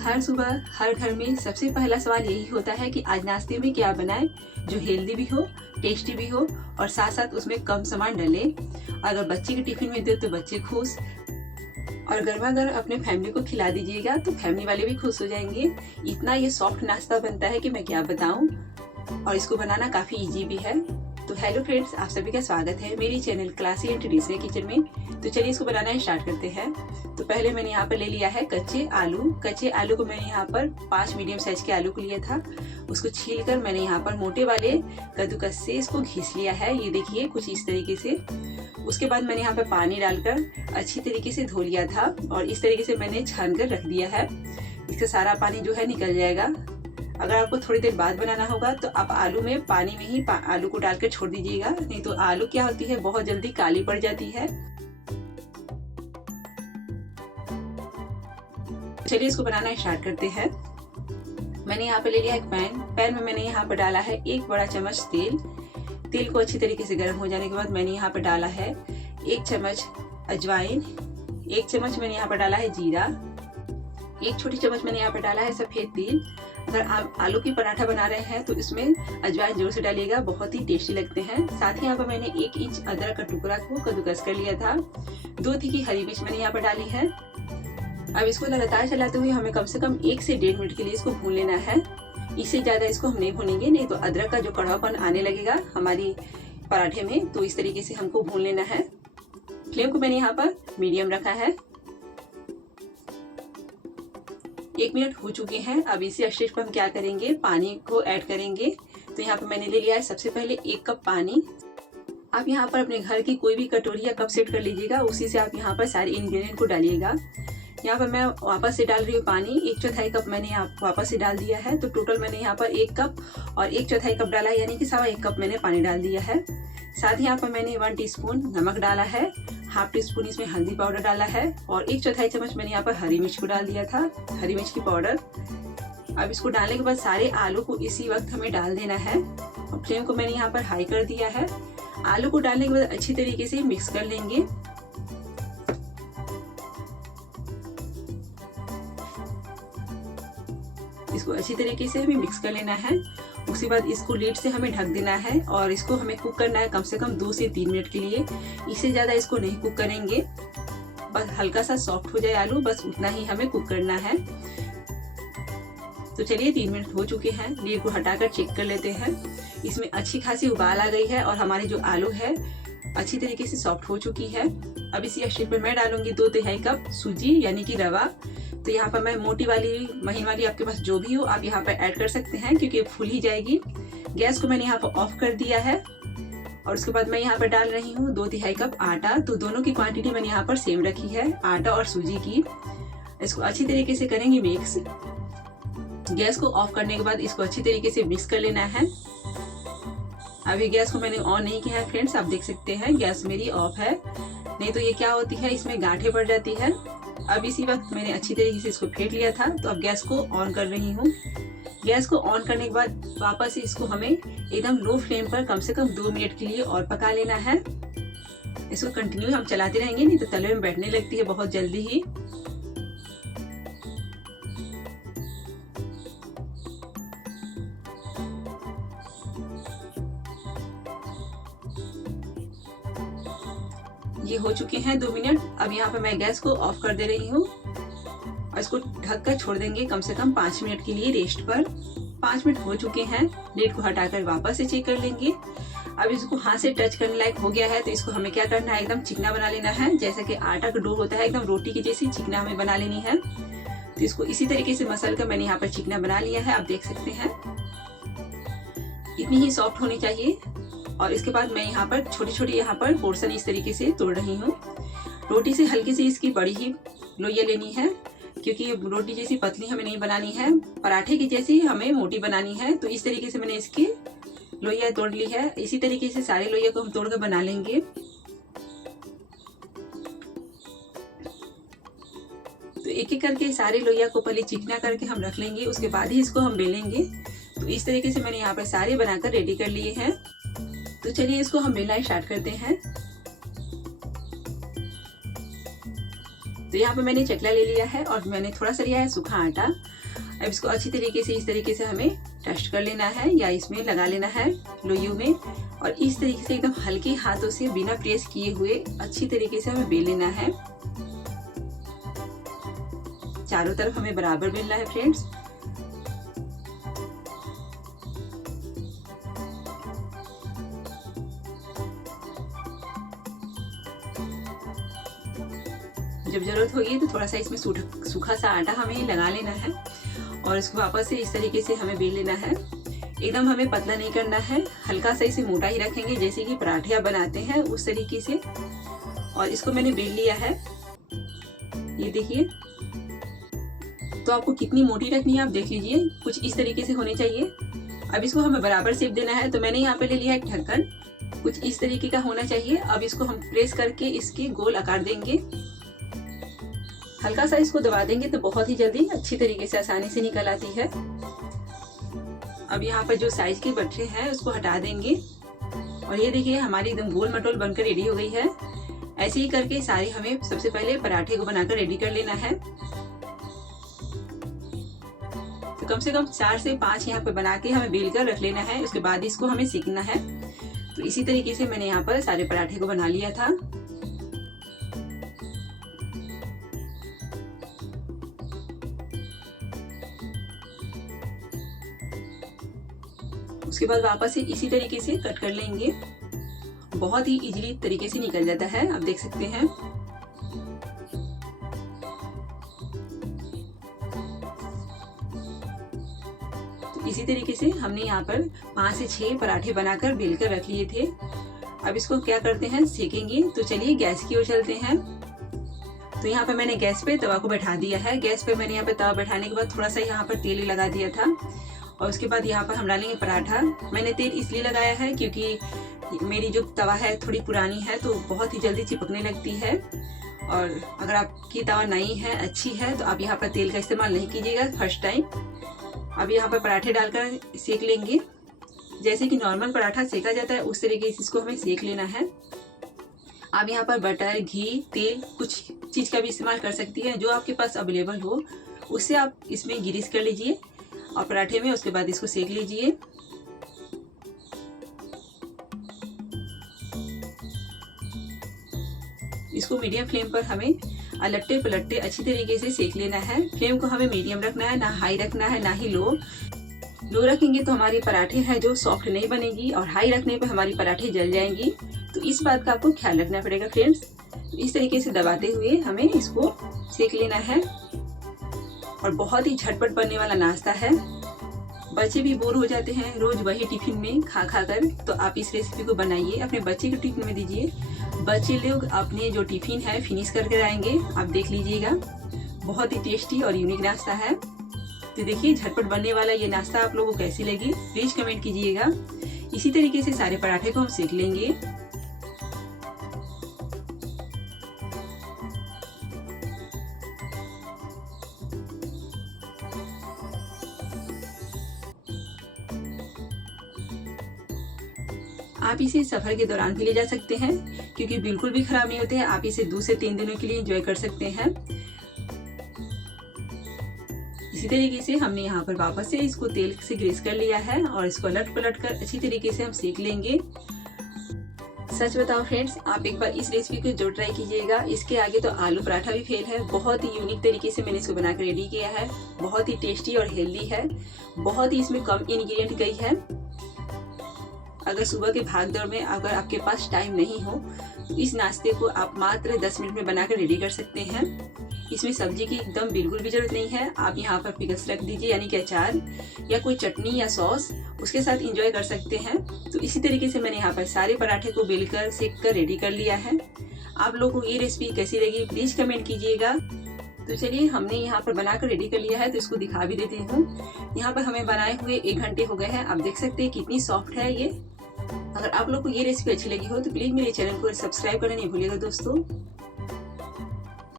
हर सुबह हर घर में सबसे पहला सवाल यही होता है कि आज नाश्ते में क्या बनाएं जो हेल्दी भी हो, टेस्टी भी हो और साथ साथ उसमें कम सामान डले। अगर बच्चे के टिफिन में दे तो बच्चे खुश, और गर्मा गर्म अपने फैमिली को खिला दीजिएगा तो फैमिली वाले भी खुश हो जाएंगे। इतना ये सॉफ्ट नाश्ता बनता है कि मैं क्या बताऊं, और इसको बनाना काफ़ी इजी भी है। तो हेलो फ्रेंड्स, आप सभी का स्वागत है मेरी channel classy and traditional kitchen में। तो चलिए इसको बनाना स्टार्ट करते हैं। तो पहले मैंने यहाँ पर ले लिया है कच्चे आलू। कच्चे आलू को मैंने यहाँ पर 5 मीडियम साइज के आलू को लिया था। उसको छील कर मैंने यहाँ पर मोटे वाले कद्दूकस से इसको घिस लिया है। ये देखिए कुछ इस तरीके से। उसके बाद मैंने यहाँ पर पानी डालकर अच्छी तरीके से धो लिया था और इस तरीके से मैंने छान कर रख दिया है। इसका सारा पानी जो है निकल जाएगा। अगर आपको थोड़ी देर बाद बनाना होगा तो आप आलू में पानी में ही आलू को डालकर छोड़ दीजिएगा, नहीं तो आलू क्या होती है बहुत जल्दी काली पड़ जाती है। चलिए इसको बनाना स्टार्ट करते हैं। मैंने यहाँ पे ले लिया एक पैन में मैंने यहाँ पर डाला है 1 बड़ा चम्मच तेल। तेल को अच्छी तरीके से गर्म हो जाने के बाद मैंने यहाँ पर डाला है 1 चम्मच अजवाइन, 1 चम्मच मैंने यहाँ पर डाला है जीरा, 1 छोटी चम्मच मैंने यहाँ पर डाला है सफेद तिल। अगर आप आलू की पराठा बना रहे हैं तो इसमें अजवाइन जरूर से डालिएगा, बहुत ही टेस्टी लगते हैं। साथ ही यहाँ पर मैंने 1 इंच अदरक का टुकड़ा को कद्दूकस कर लिया था। 2 तीखी हरी मिर्च मैंने यहाँ पर डाली है। अब इसको लगातार चलाते हुए हमें कम से कम 1 से 1.5 मिनट के लिए इसको भून लेना है। इससे ज्यादा इसको हम नहीं भूनेंगे, नहीं तो अदरक का जो कड़वापन आने लगेगा हमारी पराठे में। तो इस तरीके से हमको भून लेना है। फ्लेम को मैंने यहाँ पर मीडियम रखा है। 1 मिनट हो चुके हैं। अब इसी स्टेज पर हम क्या करेंगे, पानी को ऐड करेंगे। तो यहाँ पर मैंने ले लिया है सबसे पहले 1 कप पानी। आप यहाँ पर अपने घर की कोई भी कटोरी या कप सेट कर लीजिएगा, उसी से आप यहाँ पर सारे इंग्रेडिएंट को डालिएगा। यहाँ पर मैं वापस से डाल रही हूँ पानी। 1/4 कप मैंने यहाँ वापस से डाल दिया है। तो टोटल मैंने यहाँ पर 1 कप और 1/4 कप डाला है, यानी कि 1.25 कप मैंने पानी डाल दिया है। साथ ही यहाँ पर मैंने 1 टीस्पून नमक डाला है, 1/2 टीस्पून इसमें हल्दी पाउडर डाला है और 1/4 चम्मच मैंने यहाँ पर हरी मिर्च को डाल दिया था, हरी मिर्च की पाउडर। अब इसको डालने के बाद सारे आलू को इसी वक्त हमें डाल देना है। और फ्लेम को मैंने यहाँ पर हाई कर दिया है। आलू को डालने के बाद अच्छी तरीके से मिक्स कर लेंगे। इसको अच्छी तरीके से हमें मिक्स कर लेना है। उसके बाद इसको लीड से हमें ढक देना है और इसको हमें कुक करना है कम से कम 2 से 3 मिनट के लिए। इससे ज़्यादा इसको नहीं कुक करेंगे, बस हल्का सा सॉफ्ट हो जाए आलू, बस उतना ही हमें कुक करना है। तो चलिए 3 मिनट हो चुके हैं। लीड को हटाकर चेक कर लेते हैं। इसमें अच्छी खासी उबाल आ गई है और हमारी जो आलू है अच्छी तरीके से सॉफ्ट हो चुकी है। अब इसी स्टेज पर मैं डालूंगी 2/3 कप सूजी यानी कि रवा। तो यहाँ पर मैं मोटी वाली महीन वाली, आपके पास जो भी हो आप यहाँ पर ऐड कर सकते हैं क्योंकि फूल ही जाएगी। गैस को मैंने यहाँ पर ऑफ कर दिया है और उसके बाद मैं यहाँ पर डाल रही हूँ 2/3 कप आटा। तो दोनों की क्वांटिटी मैंने यहाँ पर सेम रखी है, आटा और सूजी की। इसको अच्छी तरीके से करेंगे मिक्स। गैस को ऑफ करने के बाद इसको अच्छी तरीके से मिक्स कर लेना है। अभी गैस को मैंने ऑन नहीं किया है फ्रेंड्स, आप देख सकते हैं गैस मेरी ऑफ है, नहीं तो ये क्या होती है इसमें गांठें पड़ जाती है। अब इसी वक्त मैंने अच्छी तरीके से इसको फेंट लिया था। तो अब गैस को ऑन कर रही हूँ। गैस को ऑन करने के बाद वापस इसको हमें एकदम लो फ्लेम पर कम से कम 2 मिनट के लिए और पका लेना है। इसको कंटिन्यू हम चलाते रहेंगे, नहीं तो तले में बैठने लगती है बहुत जल्दी ही। ये हो चुके हैं 2 मिनट। अब यहाँ पे मैं गैस को ऑफ कर दे रही हूँ और इसको ढक कर छोड़ देंगे कम से कम 5 मिनट के लिए रेस्ट पर। 5 मिनट हो चुके हैं। लीड को हटाकर वापस से चेक कर लेंगे। अब इसको हाथ से टच करने लायक हो गया है। तो इसको हमें क्या करना है, एकदम चिकना बना लेना है। जैसा कि आटा का डो होता है एकदम रोटी की जैसी चिकना हमें बना लेनी है। तो इसको इसी तरीके से मसल कर मैंने यहाँ पर चिकना बना लिया है, आप देख सकते हैं। इतनी ही सॉफ्ट होनी चाहिए। और इसके बाद मैं यहाँ पर छोटी छोटी यहाँ पर पोर्शन इस तरीके से तोड़ रही हूँ। रोटी से हल्की सी इसकी बड़ी ही लोइयां लेनी है, क्योंकि रोटी जैसी पतली हमें नहीं बनानी है, पराठे की जैसी हमें मोटी बनानी है। तो इस तरीके से मैंने इसकी लोइयां तोड़ ली है। इसी तरीके से सारी लोइयां को हम तोड़ कर बना लेंगे। तो एक एक करके सारी लोइयां को पहले चिकना करके हम रख लेंगे, उसके बाद ही इसको हम बेलेंगे। तो इस तरीके से मैंने यहाँ पर सारे बनाकर रेडी कर लिए हैं। तो चलिए इसको हम बेलना स्टार्ट करते हैं। तो यहाँ पे मैंने चकला ले लिया है और मैंने थोड़ा सा लिया है सूखा आटा। अब इसको अच्छी तरीके से इस तरीके से हमें टच कर लेना है या इसमें लगा लेना है लोइयों में, और इस तरीके से एकदम हल्के हाथों से बिना प्रेस किए हुए अच्छी तरीके से हमें बेल लेना है। चारों तरफ हमें बराबर बेलना है फ्रेंड्स। जब जरूरत होगी तो थोड़ा सा इसमें सूखा सा आटा हमें लगा लेना है और इसको वापस से इस तरीके से हमें बेल लेना है। एकदम हमें पतला नहीं करना है, हल्का सा इसे मोटा ही रखेंगे जैसे कि पराठे बनाते हैं उस तरीके से। और इसको मैंने बेल लिया है, ये देखिए। तो आपको कितनी मोटी रखनी है आप देख लीजिए, कुछ इस तरीके से होनी चाहिए। अब इसको हमें बराबर शेप देना है, तो मैंने यहाँ पे ले लिया है ढक्कन, कुछ इस तरीके का होना चाहिए। अब इसको हम प्रेस करके इसके गोल आकार देंगे, हल्का सा इसको दबा देंगे तो बहुत ही जल्दी अच्छी तरीके से आसानी से निकल आती है। अब यहाँ पर जो साइज के बट्टे हैं उसको हटा देंगे और ये देखिए हमारी एकदम गोल मटोल बनकर रेडी हो गई है। ऐसे ही करके सारे हमें सबसे पहले पराठे को बनाकर रेडी कर लेना है। तो कम से कम 4 से 5 यहाँ पर बना के हमें बेल कर रख लेना है, उसके बाद इसको हमें सेकना है। तो इसी तरीके से मैंने यहाँ पर सारे पराठे को बना लिया था। उसके बाद वापस से इसी तरीके से कट कर लेंगे, बहुत ही इजीली तरीके से निकल जाता है, आप देख सकते हैं। तो इसी तरीके से हमने यहाँ पर 5 से 6 पराठे बनाकर बेल कर रख लिए थे। अब इसको क्या करते हैं, सेकेंगे। तो चलिए गैस की ओर चलते हैं। तो यहाँ पर मैंने गैस पे तवा को बैठा दिया है। गैस पे मैंने यहाँ पर तवा बैठाने के बाद थोड़ा सा यहाँ पर तेल लगा दिया था और उसके बाद यहाँ पर हम डालेंगे पराठा। मैंने तेल इसलिए लगाया है क्योंकि मेरी जो तवा है थोड़ी पुरानी है तो बहुत ही जल्दी चिपकने लगती है, और अगर आपकी तवा नई है, अच्छी है, तो आप यहाँ पर तेल का इस्तेमाल नहीं कीजिएगा फर्स्ट टाइम। अब यहाँ पर पराठे डालकर सेक लेंगे, जैसे कि नॉर्मल पराठा सेका जाता है उस तरीके से इसको हमें सेक लेना है। आप यहाँ पर बटर, घी, तेल कुछ चीज़ का भी इस्तेमाल कर सकती हैं, जो आपके पास अवेलेबल हो उससे आप इसमें ग्रीस कर लीजिए और पराठे में उसके बाद इसको सेक लीजिए। इसको मीडियम फ्लेम पर हमें अलट्टे पलट्टे अच्छी तरीके से सेक लेना है। फ्लेम को हमें मीडियम रखना है, ना हाई रखना है ना ही लो। लो रखेंगे तो हमारी पराठे हैं जो सॉफ्ट नहीं बनेगी और हाई रखने पर हमारी पराठे जल जाएंगी। तो इस बात का आपको ख्याल रखना पड़ेगा फ्रेंड्स। तो इस तरीके से दबाते हुए हमें इसको सेक लेना है और बहुत ही झटपट बनने वाला नाश्ता है। बच्चे भी बोर हो जाते हैं रोज वही टिफिन में खा खा कर, तो आप इस रेसिपी को बनाइए, अपने बच्चे के टिफिन में दीजिए। बच्चे लोग अपने जो टिफिन है फिनिश करके आएंगे, आप देख लीजिएगा। बहुत ही टेस्टी और यूनिक नाश्ता है। तो देखिए झटपट बनने वाला ये नाश्ता आप लोगों को कैसी लगी प्लीज कमेंट कीजिएगा। इसी तरीके से सारे पराठे को हम सेक लेंगे। आप इसे सफर के दौरान भी ले जा सकते हैं क्योंकि बिल्कुल भी खराब नहीं होते हैं। आप इसे 2 से 3 दिनों के लिए एंजॉय कर सकते हैं। इसी तरीके से हमने यहाँ पर वापस से इसको तेल से ग्रीस कर लिया है और इसको अलट पलट कर अच्छी तरीके से हम सेक लेंगे। सच बताओ फ्रेंड्स, आप एक बार इस रेसिपी को जरूर ट्राई कीजिएगा। इसके आगे तो आलू पराठा भी फेल है। बहुत ही यूनिक तरीके से मैंने इसको बनाकर रेडी किया है। बहुत ही टेस्टी और हेल्दी है। बहुत ही इसमें कम इंग्रेडिएंट गई है। अगर सुबह के भागदौड़ में अगर आपके पास टाइम नहीं हो तो इस नाश्ते को आप मात्र 10 मिनट में बनाकर रेडी कर सकते हैं। इसमें सब्जी की एकदम बिल्कुल भी जरूरत नहीं है। आप यहाँ पर पिकल्स रख दीजिए, यानी कि अचार या कोई चटनी या सॉस, उसके साथ एंजॉय कर सकते हैं। तो इसी तरीके से मैंने यहाँ पर सारे पराठे को बेलकर सेक कर रेडी कर लिया है। आप लोगों को ये रेसिपी कैसी लगी प्लीज कमेंट कीजिएगा। तो चलिए हमने यहाँ पर बनाकर रेडी कर लिया है, तो इसको दिखा भी देती हूँ। यहाँ पर हमें बनाए हुए 1 घंटे हो गए हैं। आप देख सकते हैं कितनी सॉफ्ट है ये। अगर आप लोग को ये रेसिपी अच्छी लगी हो तो प्लीज मेरे चैनल को सब्सक्राइब करना नहीं भूलिएगा दोस्तों।